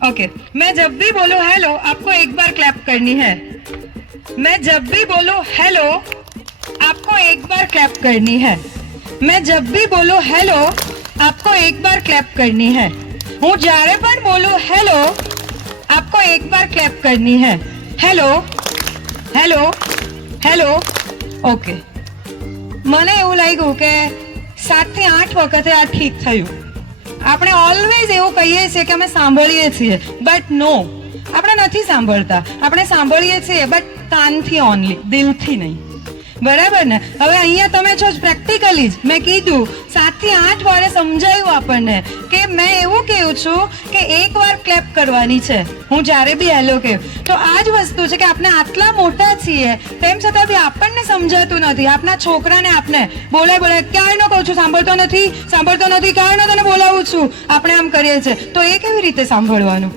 Okay, मैं जब भी बोलूं हेलो आपको एक बार क्लैप करनी है. मैं जब भी बोलूं हेलो आपको एक बार क्लैप करनी है. मैं जब भी बोलूं हेलो आपको एक बार क्लैप करनी है. હું જ્યારે પણ બોલું હેલો આપકો એક બાર ક્લેપ કરની હે. Hello hello hello. ઓકે, મને એવું લાગ્યું કે 7 થી 8 વખતે આ ઠીક થયું. આપણે ઓલવેઝ એવું કહીએ છીએ કે અમે સાંભળીએ છીએ, બટ નો, આપણે નથી સાંભળતા. આપણે સાંભળીએ છીએ બટ કાનથી ઓનલી, દિલથી નહીં. બરાબર ને? હવે અહીંયા તમે છો પ્રેક્ટિકલી જ મેં કીધું 7 થી 8 વારે સમજાયું આપણને કે મેં એવું કહ્યું છું કે એક વાર ક્લેપ કરવાની છે હું જ્યારે બી હેલો કહ્યું. તો આ જ વસ્તુ છે કે આપણે આટલા મોટા છીએ તેમ છતાં બી આપણને સમજાતું નથી. આપણા છોકરાને આપણે બોલાય ક્યારનો કહું છું સાંભળતો નથી, ક્યારનો તને બોલાવું છું, આપણે આમ કરીએ છીએ. તો એ કેવી રીતે સાંભળવાનું?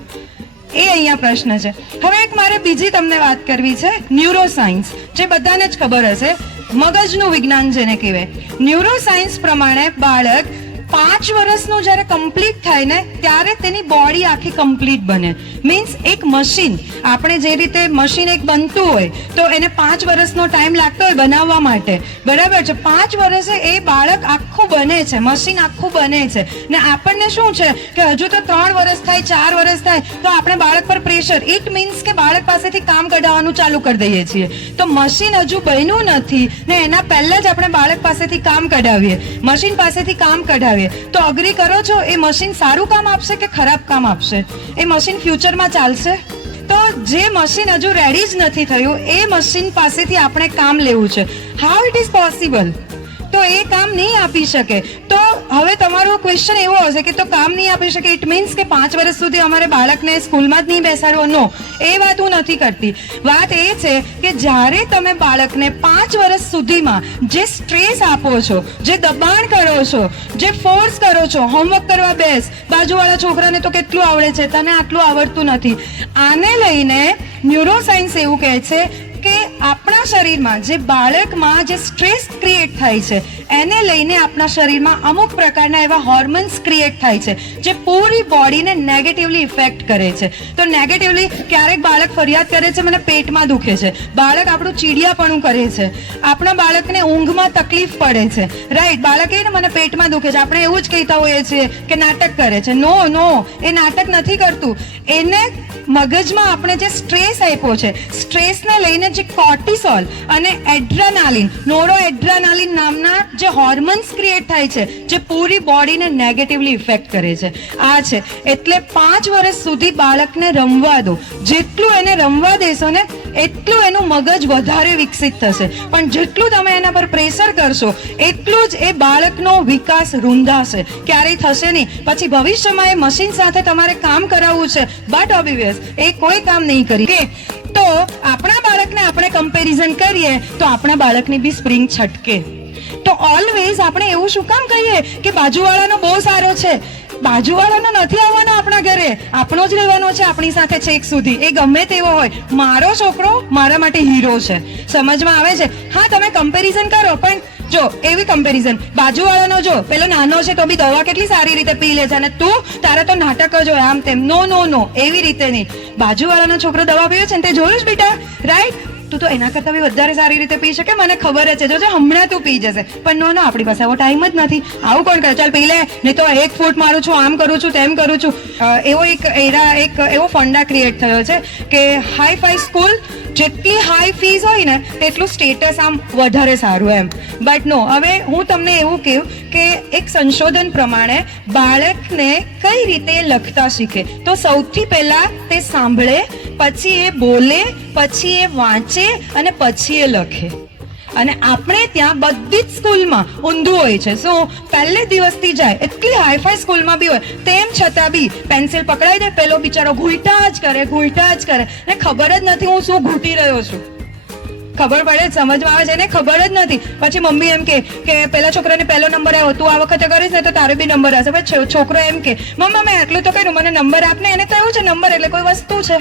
એ અહીંયા પ્રશ્ન છે. હવે એક મારે બીજી તમને વાત કરવી છે, ન્યુરોસાયન્સ, જે બધાને જ ખબર હશે, મગજનું વિજ્ઞાન જેને કહેવાય. ન્યુરોસાયન્સ પ્રમાણે બાળક 5 વર્ષનું જ્યારે કમ્પ્લીટ થાય ને ત્યારે તેની બોડી આખી કમ્પ્લીટ બને. મીન્સ એક મશીન, આપણે જે રીતે મશીન એક બનતું હોય તો એને 5 વર્ષનો ટાઈમ લાગતો હોય બનાવવા માટે, બરાબર છે? 5 વર્ષે એ બાળક આખું બને છે, મશીન આખું બને છે. ને આપણને શું છે કે હજુ તો 3 વર્ષ થાય, 4 વર્ષ થાય તો આપણે બાળક પર પ્રેશર, ઇટ મીન્સ કે બાળક પાસેથી કામ કઢાવવાનું ચાલુ કરી દઈએ છીએ. તો મશીન હજુ બન્યું નથી ને એના પહેલા જ આપણે બાળક પાસેથી કામ કઢાવીએ, મશીન પાસેથી કામ કઢાવીએ. તો અગ્રી કરો છો એ મશીન સારું કામ આપશે કે ખરાબ કામ આપશે? એ મશીન ફ્યુચરમાં ચાલશે? તો જે મશીન હજુ રેડી જ નથી થયું એ મશીન પાસેથી આપણે કામ લેવું છે. How it is possible? તો એ કામ નહીં આપી શકે. તો હવે તમારો ક્વેશ્ચન એવો હશે કે તો કામ નહીં આપી શકે ઇટ મીન્સ કે 5 વર્ષ સુધી અમારે બાળકને સ્કૂલમાં જ નહીં બેસાડવો? નો, એ વાત હું નથી કરતી. વાત એ છે કે જ્યારે તમે બાળકને 5 વર્ષ સુધીમાં જે સ્ટ્રેસ આપો છો, જે દબાણ કરો છો, જે ફોર્સ કરો છો, હોમવર્ક કરવા બેસ, બાજુવાળા છોકરાને તો કેટલું આવડે છે, તને આટલું આવડતું નથી, આને લઈને ન્યુરોસાયન્સ એવું કહે છે કે આપણા શરીરમાં જે બાળકમાં જે સ્ટ્રેસ ક્રિએટ થાય છે એને લઈને આપણા શરીરમાં અમુક પ્રકારના એવા હોર્મોન્સ ક્રિએટ થાય છે જે પૂરી બોડીને નેગેટિવલી ઇફેક્ટ કરે છે. તો નેગેટિવલી ક્યારેક બાળક ફરિયાદ કરે છે મને પેટમાં દુખે છે, બાળક આપણું ચીડિયાપણું કરે છે, આપણા બાળકને ઊંઘમાં તકલીફ પડે છે, રાઈટ? બાળક એ ને મને પેટમાં દુખે છે, આપણે એવું જ કહેતા હોઈએ છીએ કે નાટક કરે છે. નો, એ નાટક નથી કરતું. એને મગજમાં આપણે જે સ્ટ્રેસ આપ્યો છે, સ્ટ્રેસને લઈને જે કોર્ટિસોલ અને એડ્રેનાલિન, નોરોએડ્રેનાલિન નામના જે હોર્મોન્સ ક્રિએટ થાય છે જે પૂરી બોડીને નેગેટિવલી ઇફેક્ટ કરે છે, આ છે. એટલે 5 વર્ષ સુધી બાળકને રમવા દો. જેટલું એને રમવા દેશો ને એટલું એનું મગજ વધારે વિકસિત થશે. પણ જેટલું તમે એના પર પ્રેશર કરશો એટલું જ એ બાળકનો વિકાસ રૂંધાશે, ક્યારેય થશે નહીં. પછી ભવિષ્યમાં એ મશીન સાથે તમારે કામ કરાવવું છે બટ ઓબ્વિયસ એ કોઈ કામ નહીં કરી. તો આપણા બાળકને આપણે કમ્પેરિઝન કરીએ તો આપણા બાળકની બી સ્પ્રિંગ છટકે. તો ઓલવેઝ આપણે એવું શું કામ કહીએ કે બાજુવાળાનો બહુ સારો છે? બાજુવાળાનો નથી આવવાનો આપણા ઘરે, આપણો જ રહેવાનો છે આપણી સાથે છેક સુધી. એ ગમે તેવો હોય, મારો છોકરો મારા માટે હીરો છે. સમજમાં આવે છે? હા, તમે કમ્પેરિઝન કરો પણ જો એવી કમ્પેરિઝન, બાજુવાળાનો જો પેલો નાનો છે તો બી દવા કેટલી સારી રીતે પી લે છે અને તું તારા તો નાટક જ હોય આમ તેમ. નો, એવી રીતે નહીં. બાજુવાળાનો છોકરો દવા પીવે છે ને તે જોયું જ બેટા, રાઈટ? તું તો એના કરતા બી વધારે સારી રીતે પી શકે, મને ખબર જ છે. જોજે હમણાં તું પી જશે. પણ નો, આપણી પાસે આવો ટાઈમ જ નથી. આવું કોણ કરે? ચાલ પી લે, નહીં તો 1 ફૂટ મારું છું, આમ કરું છું, તેમ કરું છું. એવો એક એવો ફંડા ક્રિએટ થયો છે કે હાઈ ફાઈ સ્કૂલ, જેટલી હાઈ ફીસ હોય ને તેટલું સ્ટેટસ આમ વધારે સારું એમ. બટ નો, હવે હું તમને એવું કહું કે એક સંશોધન પ્રમાણે બાળકને કઈ રીતે લખતા શીખે. તો સૌથી પહેલા તે સાંભળે, પછી એ બોલે, પછી એ વાંચે અને પછી એ લખે. અને આપણે ત્યાં બધી જ સ્કૂલમાં ઊંધું હોય છે. શું પહેલે દિવસથી જાય, એટલી હાઈફાઈ સ્કૂલમાં બી હોય તેમ છતાં બી પેન્સિલ પકડાઈ દે, પેલો બિચારો ઘૂંટા જ કરે ને ખબર જ નથી હું શું ઘૂંટી રહ્યો છું. ખબર પડે, સમજમાં આવે છે ને? ખબર જ નથી. પછી મમ્મી એમ કે પેલા છોકરાને પહેલો નંબર આવ્યો, તું આ વખતે કરીશ ને તો તારે બી નંબર આવશે. પછી છોકરો એમ કે મમ્મા મેં આટલું તો કર્યું, મને નંબર આપને. એને તો એવું છે નંબર એટલે કોઈ વસ્તુ છે.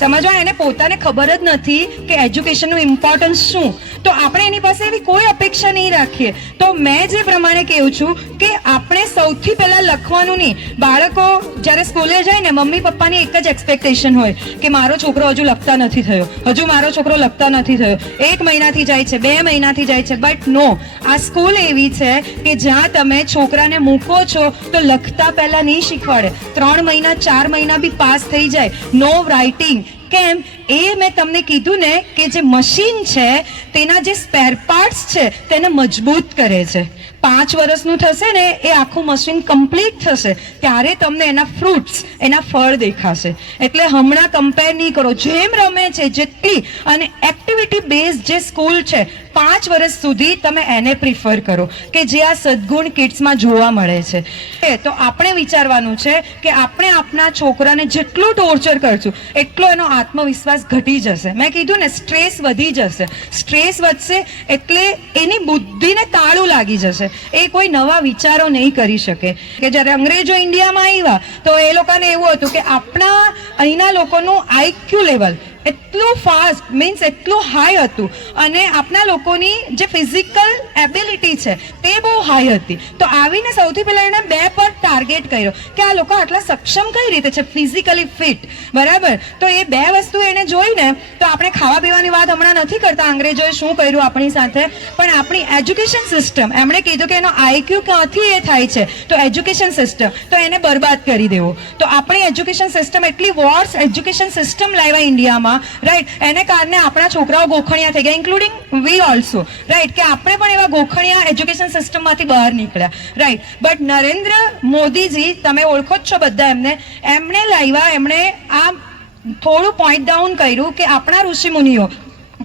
સમજવા, એને પોતાને ખબર જ નથી કે એજ્યુકેશનનું ઇમ્પોર્ટન્સ શું, તો આપણે એની પાસે એવી કોઈ અપેક્ષા નહીં રાખીએ. તો મેં જે પ્રમાણે કહું છું કે આપણે સૌથી પહેલા લખવાનું નહીં. બાળકો જ્યારે સ્કૂલે જાય ને, મમ્મી પપ્પાની એક જ એક્સપેક્ટેશન હોય કે મારો છોકરો હજુ લખતા નથી થયો, હજુ મારો છોકરો લખતા નથી થયો. 1 મહિનાથી જાય છે, 2 મહિનાથી જાય છે, બટ નો, આ સ્કૂલ એવી છે કે જ્યાં તમે છોકરાને મૂકો છો તો લખતા પહેલા નહીં શીખવાડે. 3 મહિના 4 મહિના બી પાસ થઈ જાય, નો રાઇટિંગ. કેમ? એ મેં તમને કીધું ને કે જે મશીન છે તેના જે સ્પેર પાર્ટ્સ છે તેને મજબૂત કરે છે. 5 વર્ષનું થશે ને એ આખું મશીન કમ્પ્લીટ થશે ત્યારે તમને એના ફ્રૂટ્સ, એના ફળ દેખાશે. એટલે હમણાં કમ્પેર નહીં કરો. જેમ રમે છે જેટલી અને એક્ટિવિટી બેઝ જે સ્કૂલ છે 5 વર્ષ સુધી તમે એને પ્રિફર કરો કે જે આ સદગુણ કિડ્સમાં જોવા મળે છે. તો આપણે વિચારવાનું છે કે આપણે આપણા છોકરાને જેટલું ટોર્ચર કરશું એટલો એનો આત્મવિશ્વાસ ઘટી જશે. મેં કીધું ને, સ્ટ્રેસ વધી જશે. સ્ટ્રેસ વધશે એટલે એની બુદ્ધિને તાળું લાગી જશે, એ કોઈ નવા વિચારો નહીં કરી શકે. કે જ્યારે અંગ્રેજો ઇન્ડિયામાં આવ્યા તો એ લોકોને એવું હતું કે આપણા અહીંના લોકોનું આઈક્યુ લેવલ એટલું ફાસ્ટ, મીન્સ એટલું હાઈ હતું અને આપણા લોકોની જે ફિઝિકલ એબિલિટી છે તે બહુ હાઈ હતી. તો આવીને સૌથી પહેલા એને 2 પર ટાર્ગેટ કર્યો કે આ લોકો આટલા સક્ષમ કઈ રીતે છે, ફિઝિકલી ફિટ, બરાબર. તો એ 2 વસ્તુ એને જોઈને, તો આપણે ખાવા પીવાની વાત હમણાં નથી કરતા અંગ્રેજોએ શું કર્યું આપણી સાથે, પણ આપણી એજ્યુકેશન સિસ્ટમ, એમણે કીધું કે એનો આઈક્યુ ક્યાંથી એ થાય છે, તો એજ્યુકેશન સિસ્ટમ, તો એને બરબાદ કરી દેવો. તો આપણી એજ્યુકેશન સિસ્ટમ એટલી વોર્સ એજ્યુકેશન સિસ્ટમ લાવ્યા ઇન્ડિયામાં, રાઈટ. એને કારણે આપણા છોકરાઓ ગોખણિયા થઈ ગયા, ઇન્ક્લુડિંગ વી ઓલ્સો, રાઈટ. કે આપણે પણ એવા ગોખણિયા એજ્યુકેશન સિસ્ટમમાંથી બહાર નીકળ્યા, રાઈટ. બટ નરેન્દ્ર મોદીજી, તમે ઓળખો જ છો બધા એમને, એમણે લાવ્યા, એમણે આ થોડું પોઈન્ટ ડાઉન કર્યું કે આપણા ઋષિ મુનિઓ,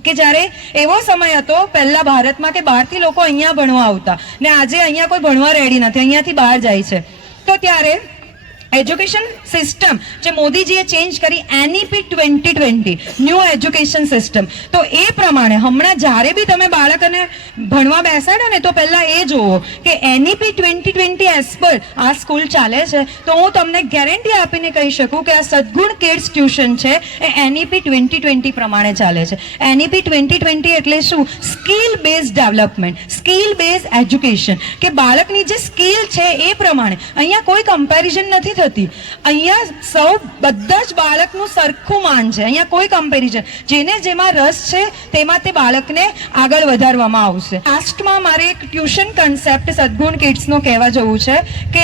કે જ્યારે એવો સમય હતો પહેલા ભારતમાં કે બહારથી લોકો અહીંયા ભણવા આવતા ને આજે અહીંયા કોઈ ભણવા રેડી નથી, અહીંયાથી બહાર જાય છે. તો ત્યારે એજ્યુકેશન સિસ્ટમ જે મોદીજીએ ચેન્જ કરી, એનઈપી 2020, ન્યૂ એજ્યુકેશન સિસ્ટમ, તો એ પ્રમાણે હમણાં જ્યારે બી તમે બાળકને ભણવા બેસાડો ને તો પહેલા એ જોવો કે એનઈપી 2020 એઝ પર આ સ્કૂલ ચાલે છે. તો હું તમને ગેરંટી આપીને કહી શકું કે આ સદગુણ કિડ્સ ટ્યુશન છે એ એનઈપી 2020 પ્રમાણે ચાલે છે. એનઈપી 2020 એટલે શું? Skill base development, skill base education, કે બાળકની જે સ્કિલ છે એ પ્રમાણે. અહીંયા કોઈ કમ્પેરિઝન નથી થતી. અહીંયા સૌ બધા જ બાળકનું સરખું માન છે, અહીંયા કોઈ કમ્પેરિઝન, જેને જેમાં રસ છે તેમાં તે બાળકને આગળ વધારવામાં આવશે. લાસ્ટમાં મારે એક ટ્યુશન કન્સેપ્ટ સદગુણ કિડ્સનો કહેવા જવું છે કે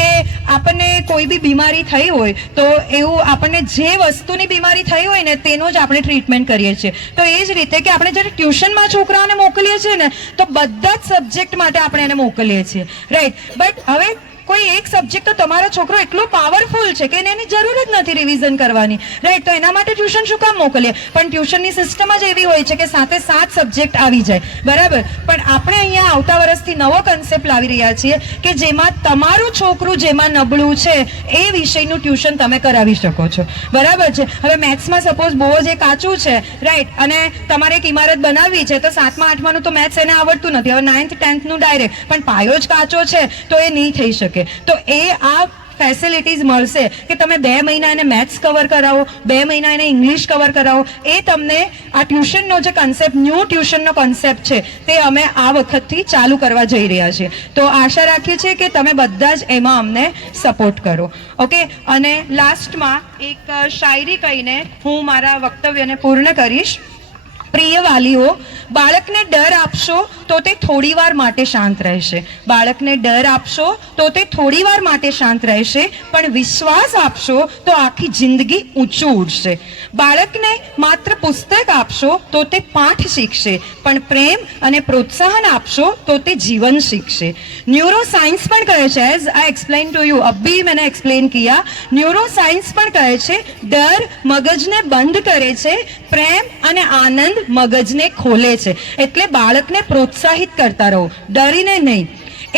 આપણને કોઈ બી બીમારી થઈ હોય તો એવું આપણને જે વસ્તુની બીમારી થઈ હોય ને તેનો જ આપણે ટ્રીટમેન્ટ કરીએ છીએ. તો એ જ રીતે કે આપણે જ્યારે ટ્યુશનમાં છોકરાઓને મોકલીએ છીએ ને તો બધા જ સબ્જેક્ટ માટે આપણે એને મોકલીએ છીએ, રાઈટ. બટ હવે કોઈ એક સબ્જેક્ટ તો તમારો છોકરો એટલો પાવરફુલ છે કે એની જરૂર જ નથી રિવિઝન કરવાની, રાઈટ. તો એના માટે ટ્યુશન શું કામ મોકલીએ? પણ ટ્યુશનની સિસ્ટમ જ એવી હોય છે કે સાથે 7 સબ્જેક્ટ આવી જાય, બરાબર. પણ આપણે અહીંયા આવતા વર્ષથી નવો કન્સેપ્ટ લાવી રહ્યા છીએ કે જેમાં તમારું છોકરું જેમાં નબળું છે એ વિષયનું ટ્યુશન તમે કરાવી શકો છો, બરાબર છે. હવે મેથ્સમાં સપોઝ બહુ જ કાચું છે, રાઈટ, અને તમારે એક ઇમારત બનાવવી છે તો 7મા 8માનું તો મેથ્સ એને આવડતું નથી, હવે 9th 10thનું ડાયરેક્ટ, પણ પાયો જ કાચો છે તો એ નહીં થઈ શકે. તો એ આ ફેસિલિટીઝ મળશે કે તમે 2 મહિના એને મેથ્સ કવર કરાવો, 2 મહિના એને ઇંગ્લિશ કવર કરાવો. એ તમને આ ટ્યુશનનો જે કન્સેપ્ટ, ન્યૂ ટ્યુશનનો કન્સેપ્ટ છે તે અમે આ વખતથી ચાલુ કરવા જઈ રહ્યા છીએ. તો આશા રાખીએ છીએ કે તમે બધા જ એમાં અમને સપોર્ટ કરો, ઓકે. અને લાસ્ટમાં એક શાયરી કહીને હું મારા વક્તવ્યને પૂર્ણ કરીશ. પ્રિય વાલીઓ, બાળકને ડર આપશો તો તે થોડી વાર માટે શાંત રહેશે. બાળકને ડર આપશો તો તે થોડી વાર માટે શાંત રહેશે, પણ વિશ્વાસ આપશો તો આખી જિંદગી ઊંચું ઉડશે. બાળકને માત્ર પુસ્તક આપશો તો તે પાઠ શીખશે, પણ પ્રેમ અને પ્રોત્સાહન આપશો તો તે જીવન શીખશે. ન્यूरो साइंस પણ કહે છે, as I explain to you, અભી મેને એક્સપ્લેન કિયા, ન્यूरो साइंस પણ કહે છે ડર મગજને બંધ કરે છે, પ્રેમ અને આનંદ મગજને ખોલે છે. એટલે બાળકને પ્રોત્સાહિત કરતા રહો, ડરીને નહીં.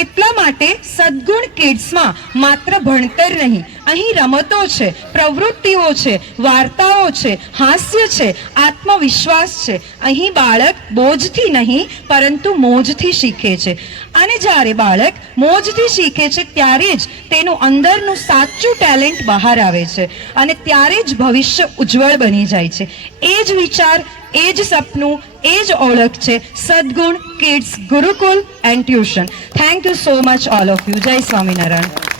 એટલા માટે સદગુણ કિડ્સમાં માત્ર ભણતર નહીં, અહીં રમતો છે, પ્રવૃત્તિઓ છે, વાર્તાઓ છે, હાસ્ય છે, આત્મવિશ્વાસ છે. અહીં બાળક બોજથી નહીં પરંતુ મોજથી શીખે છે. અને જ્યારે બાળક મોજથી શીખે છે ત્યારે જ તેનું અંદરનું સાચું ટેલેન્ટ બહાર આવે છે અને ત્યારે જ ભવિષ્ય ઉજ્જવળ બની જાય છે. એ જ વિચાર, એ જ સપનું, એ જ ઓળખ છે Sadgun kids Gurukul and tuition. Thank you so much all of you. જય સ્વામિનારાયણ.